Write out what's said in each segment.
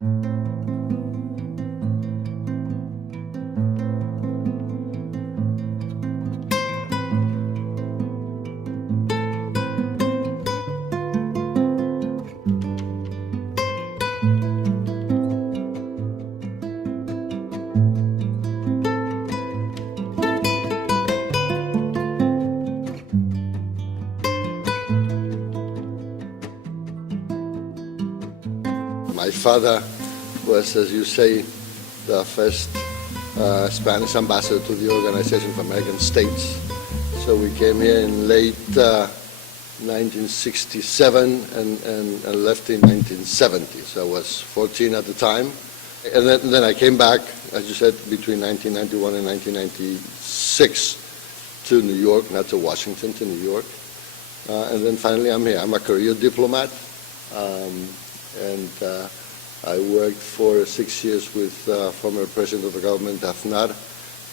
My father was, as you say, the first Spanish ambassador to the Organization of American States. So we came here in late 1967 and left in 1970. So I was 14 at the time. And then I came back, as you said, between 1991 and 1996 to New York, not to Washington, to New York. And then finally I'm here. I'm a career diplomat. I worked for 6 years with former President of the government, Aznar,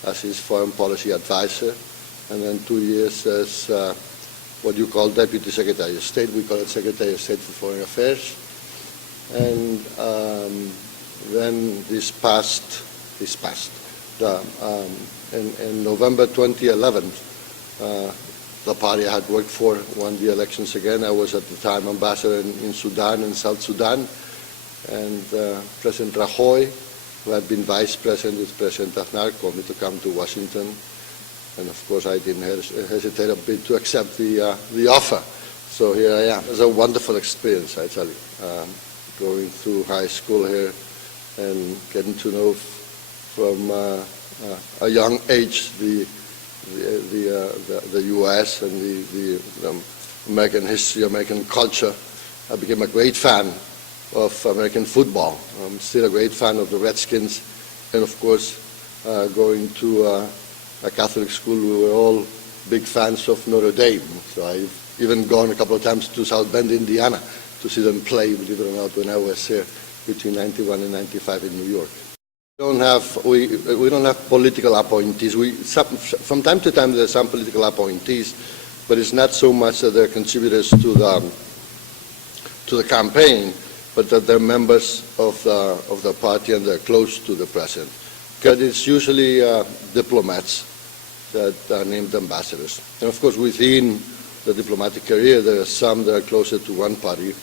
as his foreign policy advisor, and then 2 years as what you call Deputy Secretary of State. We call it Secretary of State for Foreign Affairs. And then in November 2011, the party I had worked for won the elections again. I was at the time ambassador in Sudan, in South Sudan. And President Rajoy, who had been vice president with President Aznar, called me to come to Washington. And of course, I didn't hesitate a bit to accept the offer. So here I am. It was a wonderful experience, I tell you, going through high school here and getting to know from a young age the U.S. and the American history, American culture. I became a great fan of American football. I'm still a great fan of the Redskins, and of course, going to a Catholic school, we were all big fans of Notre Dame. So I've even gone a couple of times to South Bend, Indiana, to see them play, believe it or not, when I was here between 91 and 95 in New York. We don't have political appointees. From time to time, there are some political appointees, but it's not so much that they're contributors to the campaign, but that they're members of the party and they're close to the president. Because it's usually diplomats that are named ambassadors. And of course, within the diplomatic career, there are some that are closer to one party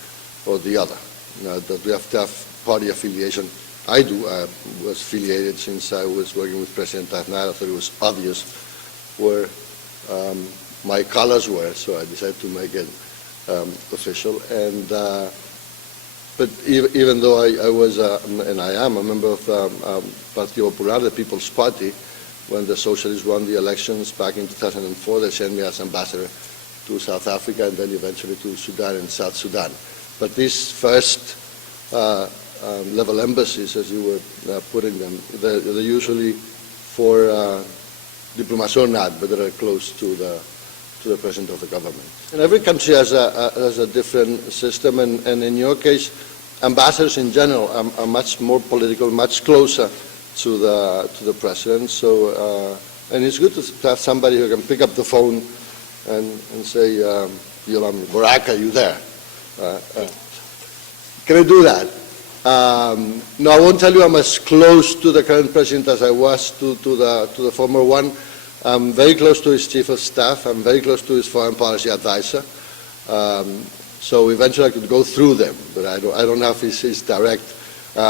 or the other. That we have to have party affiliation. I do. I was affiliated since I was working with President Aznar. I thought it was obvious where my colors were, so I decided to make it official. But even though I was, and I am, a member of Partido Popular, the People's Party, when the Socialists won the elections back in 2004, they sent me as ambassador to South Africa and then eventually to Sudan and South Sudan. But these first level embassies, as you were putting them, they're usually for diplomats or not, but they're close to the president of the government. And every country has a different system, and in your case, ambassadors in general are much more political, much closer to the president. So, and it's good to have somebody who can pick up the phone and say, Barack, are you there? Can I do that? No, I won't tell you I'm as close to the current president as I was to the former one. I'm very close to his chief of staff. I'm very close to his foreign policy advisor. So eventually I could go through them, but I don't have his direct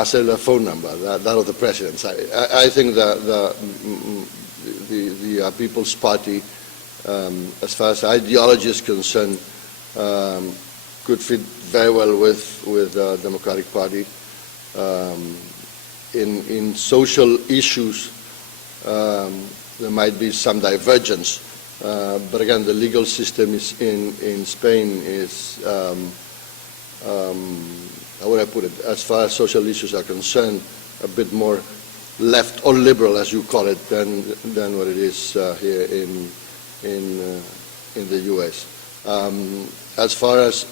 cellular phone number, that of the president's. I think the People's Party, as far as ideology is concerned, could fit very well with the Democratic Party. In social issues, there might be some divergence, but again, the legal system is in Spain is, how would I put it, as far as social issues are concerned, a bit more left or liberal, as you call it, than what it is here in the U.S. As far as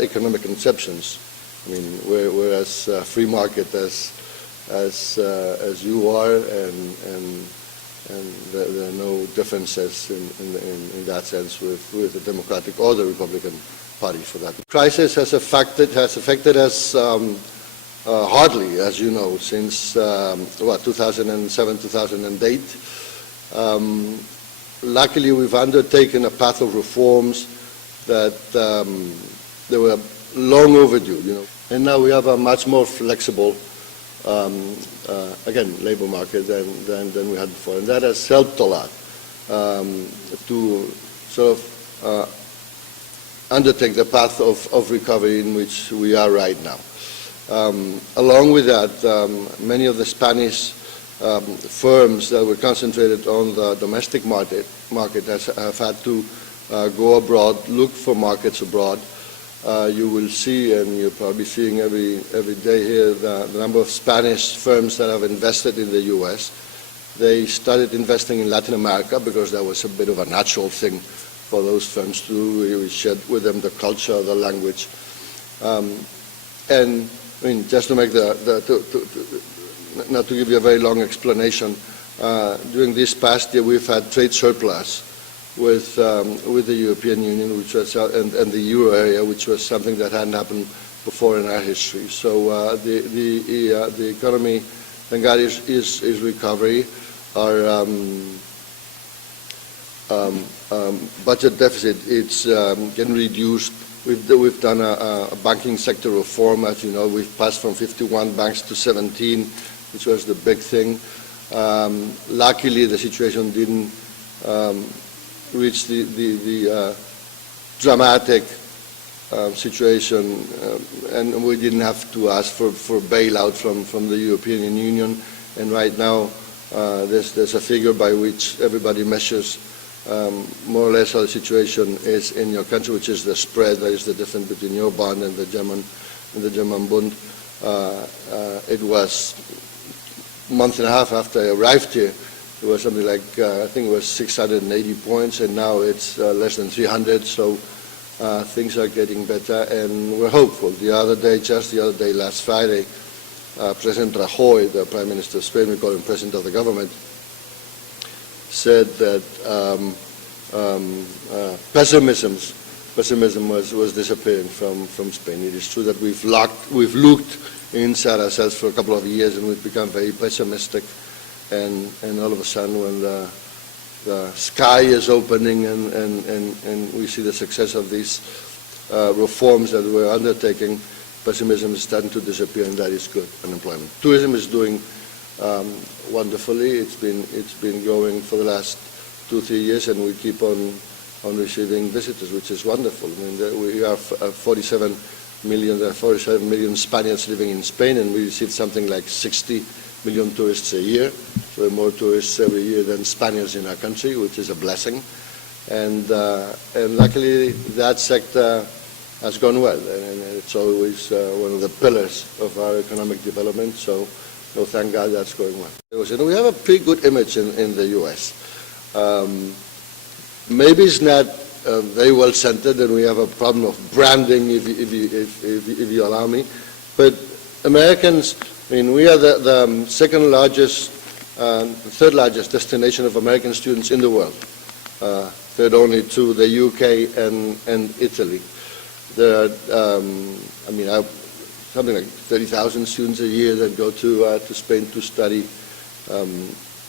economic conceptions, I mean, we're as free market as you are, and there are no differences in that sense with the Democratic or the Republican Party for that. The crisis has affected us hardly, as you know, since 2007, 2008. Luckily, we've undertaken a path of reforms that they were long overdue, and now we have a much more flexible, again, labor market than we had before, and that has helped a lot to sort of undertake the path of recovery in which we are right now. Along with that, many of the Spanish firms that were concentrated on the domestic market have had to go abroad, look for markets abroad. You will see, and you're probably seeing every day here, the number of Spanish firms that have invested in the U.S. They started investing in Latin America because that was a bit of a natural thing for those firms to do. We shared with them the culture, the language. And I mean, just to make not to give you a very long explanation, during this past year we've had trade surplus with the European Union, which was and the Euro area, which was something that hadn't happened before in our history. So the economy, thank God, is recovery. Our budget deficit it's getting reduced. We've done a banking sector reform. As you know, we've passed from 51 banks to 17, which was the big thing. Luckily, the situation didn't reach the dramatic situation, and we didn't have to ask for bailout from the European Union. And right now, there's a figure by which everybody measures more or less how the situation is in your country, which is the spread, that is the difference between your bond and the German Bund. It was a month and a half after I arrived here. It was something like, I think it was 680 points, and now it's less than 300, so things are getting better, and we're hopeful. Just the other day, last Friday, President Rajoy, the Prime Minister of Spain, we call him President of the Government, said that pessimism was disappearing from Spain. It is true that we've looked inside ourselves for a couple of years and we've become very pessimistic, and all of a sudden when the sky is opening and we see the success of these reforms that we're undertaking, pessimism is starting to disappear, and that is good. Unemployment. Tourism is doing wonderfully. It's been going for the last 2-3 years, and we keep on receiving visitors, which is wonderful. I mean, we have 47 million Spaniards living in Spain, and we receive something like 60 million tourists a year. So there are more tourists every year than Spaniards in our country, which is a blessing. And luckily, that sector has gone well, and it's always one of the pillars of our economic development. So thank God that's going well. We have a pretty good image in the U.S. Maybe it's not very well centered, and we have a problem of branding, if you allow me. But Americans, I mean, we are the second largest, third largest destination of American students in the world, third only to the UK and Italy. There are, something like 30,000 students a year that go to Spain to study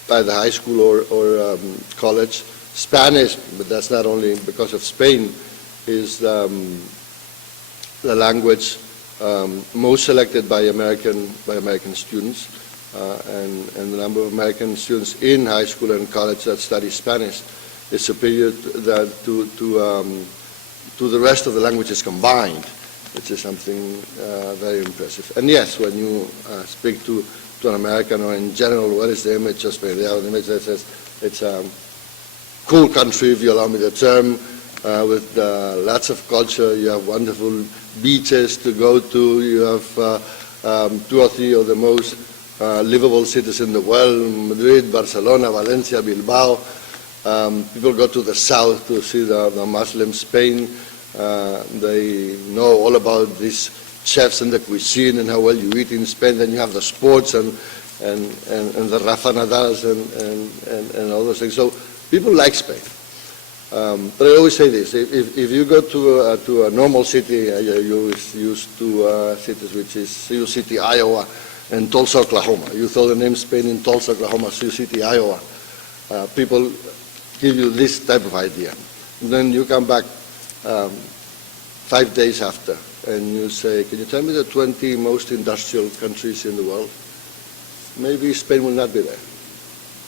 either high school or college. Spanish, but that's not only because of Spain, is the language most selected by American students, and the number of American students in high school and college that study Spanish is superior to the rest of the languages combined, which is something very impressive. And yes, when you speak to an American, or in general, what is the image of Spain? They have an image that says it's a cool country, if you allow me the term, with lots of culture. You have wonderful beaches to go to. You have 2 or 3 of the most livable cities in the world: Madrid, Barcelona, Valencia, Bilbao. People go to the south to see the Muslim Spain. They know all about these chefs and the cuisine and how well you eat in Spain. Then you have the sports and the Rafa Nadals and all those things. So people like Spain. But I always say this: if you go to a normal city, you used to cities which is Sioux City, Iowa, and Tulsa, Oklahoma. You throw the name Spain in Tulsa, Oklahoma, Sioux City, Iowa. People give you this type of idea. And then you come back 5 days after, and you say, "Can you tell me the 20 most industrial countries in the world?" Maybe Spain will not be there.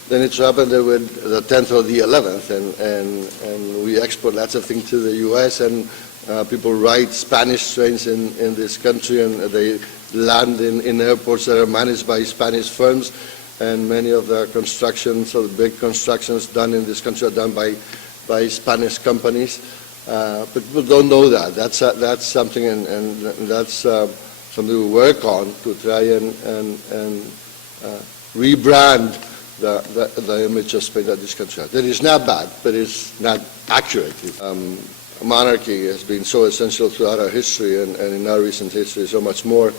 Then it's happened that with the 10th or the 11th, and we export lots of things to the U.S., and people ride Spanish trains in this country, and they land in airports that are managed by Spanish firms, and many of the constructions, or the big constructions done in this country are done by Spanish companies. But people don't know that. That's something, and that's something we work on to try and rebrand the image of Spain that this country has. That is not bad, but it's not accurate. Monarchy has been so essential throughout our history, and in our recent history, so much more.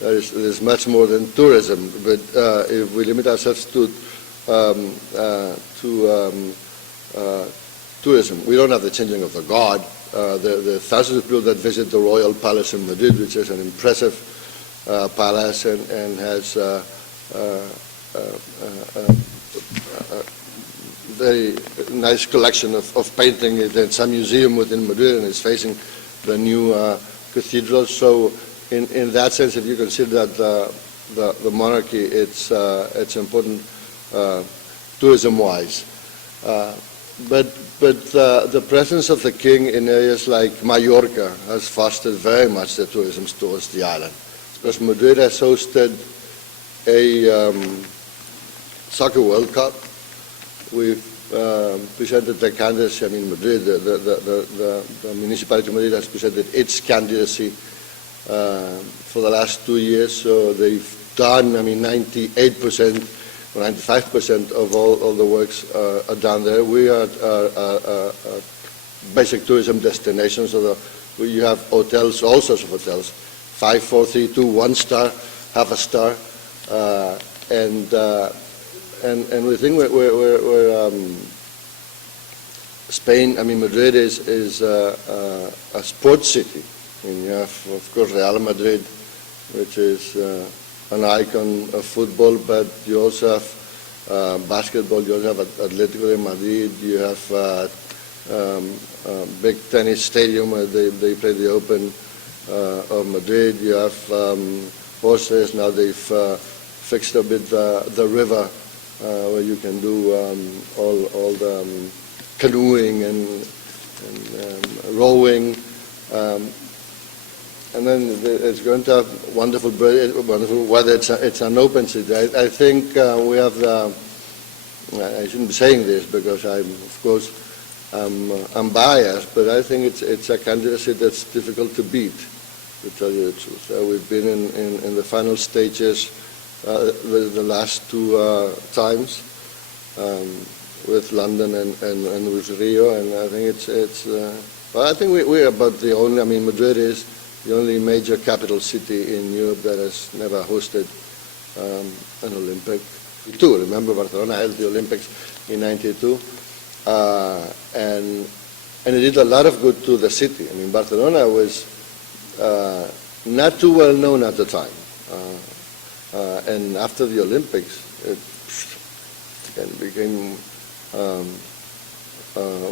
There's much more than tourism. But if we limit ourselves to tourism, we don't have the changing of the guard. The thousands of people that visit the Royal Palace in Madrid, which is an impressive palace and has very nice collection of painting. It's a museum within Madrid, and it's facing the new cathedral. So in that sense, if you consider that the monarchy, it's important tourism-wise. But the presence of the king in areas like Mallorca has fostered very much the tourism towards the island. Because Madrid has hosted a Soccer World Cup. We've presented the candidacy. I mean, Madrid, the municipality of Madrid has presented its candidacy for the last 2 years. So they've done, 98% or 95% of all the works are done there. We are a basic tourism destination. So you have hotels, all sorts of hotels, 5, 4, 3, 2, 1 star, half a star, and we think we're Spain. Madrid is a sports city. You have, of course, Real Madrid, which is an icon of football, but you also have basketball. You also have Atletico de Madrid. You have a big tennis stadium where they play the Open of Madrid. You have horses. Now they've fixed a bit the river where you can do all the canoeing and rowing. And then it's going to have wonderful weather. It's an open city. I think we have I shouldn't be saying this because I'm biased, but I think it's a candidacy that's difficult to beat, to tell you the truth. We've been in the final stages the last 2 times with London and with Rio, and I think I think we're about the only. Madrid is the only major capital city in Europe that has never hosted an Olympic. Remember, Barcelona held the Olympics in '92, and it did a lot of good to the city. Barcelona was not too well known at the time, and after the Olympics, it became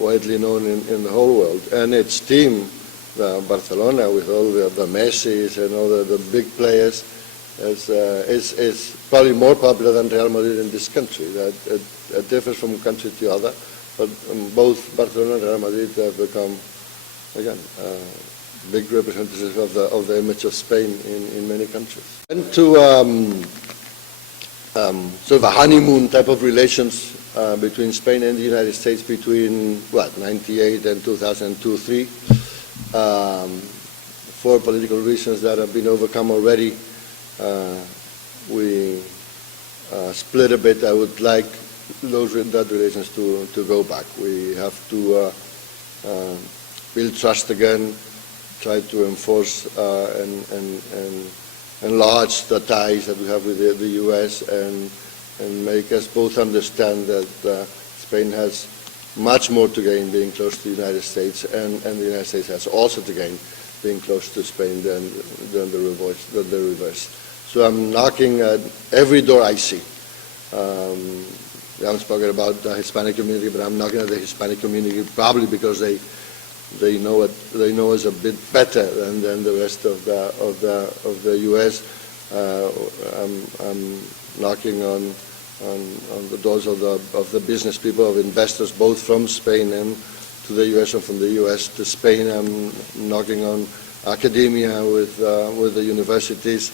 widely known in the whole world. And its team, Barcelona, with all the Messis and all the big players, is probably more popular than Real Madrid in this country. It differs from country to other, but both Barcelona and Real Madrid have become, again, big representatives of the image of Spain in many countries. And to sort of a honeymoon type of relations between Spain and the United States between, 98 and 2002-03, for political reasons that have been overcome already. We split a bit. I would like that relations to go back. We have to build trust again, try to enforce and enlarge the ties that we have with the U.S. and make us both understand that Spain has much more to gain being close to the United States, and the United States has also to gain being close to Spain than the reverse. So I'm knocking at every door I see. We haven't spoken about the Hispanic community, but I'm knocking at the Hispanic community probably because they know us a bit better than the rest of the U.S. I'm knocking on the doors of the business people, of investors, both from Spain and to the U.S. and from the U.S. to Spain. I'm knocking on academia with the universities.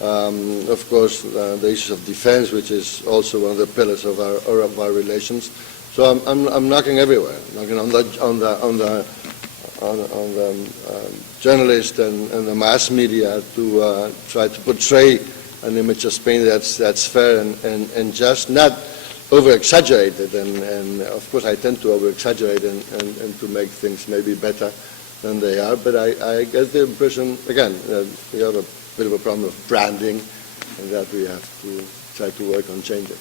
Of course, the issues of defense, which is also one of the pillars of our relations. So I'm knocking everywhere, knocking on the journalists and the mass media to try to portray an image of Spain that's fair and just, not over-exaggerated. And of course, I tend to over-exaggerate and to make things maybe better than they are. But I get the impression, again, that we have a bit of a problem of branding, and that we have to try to work on changing.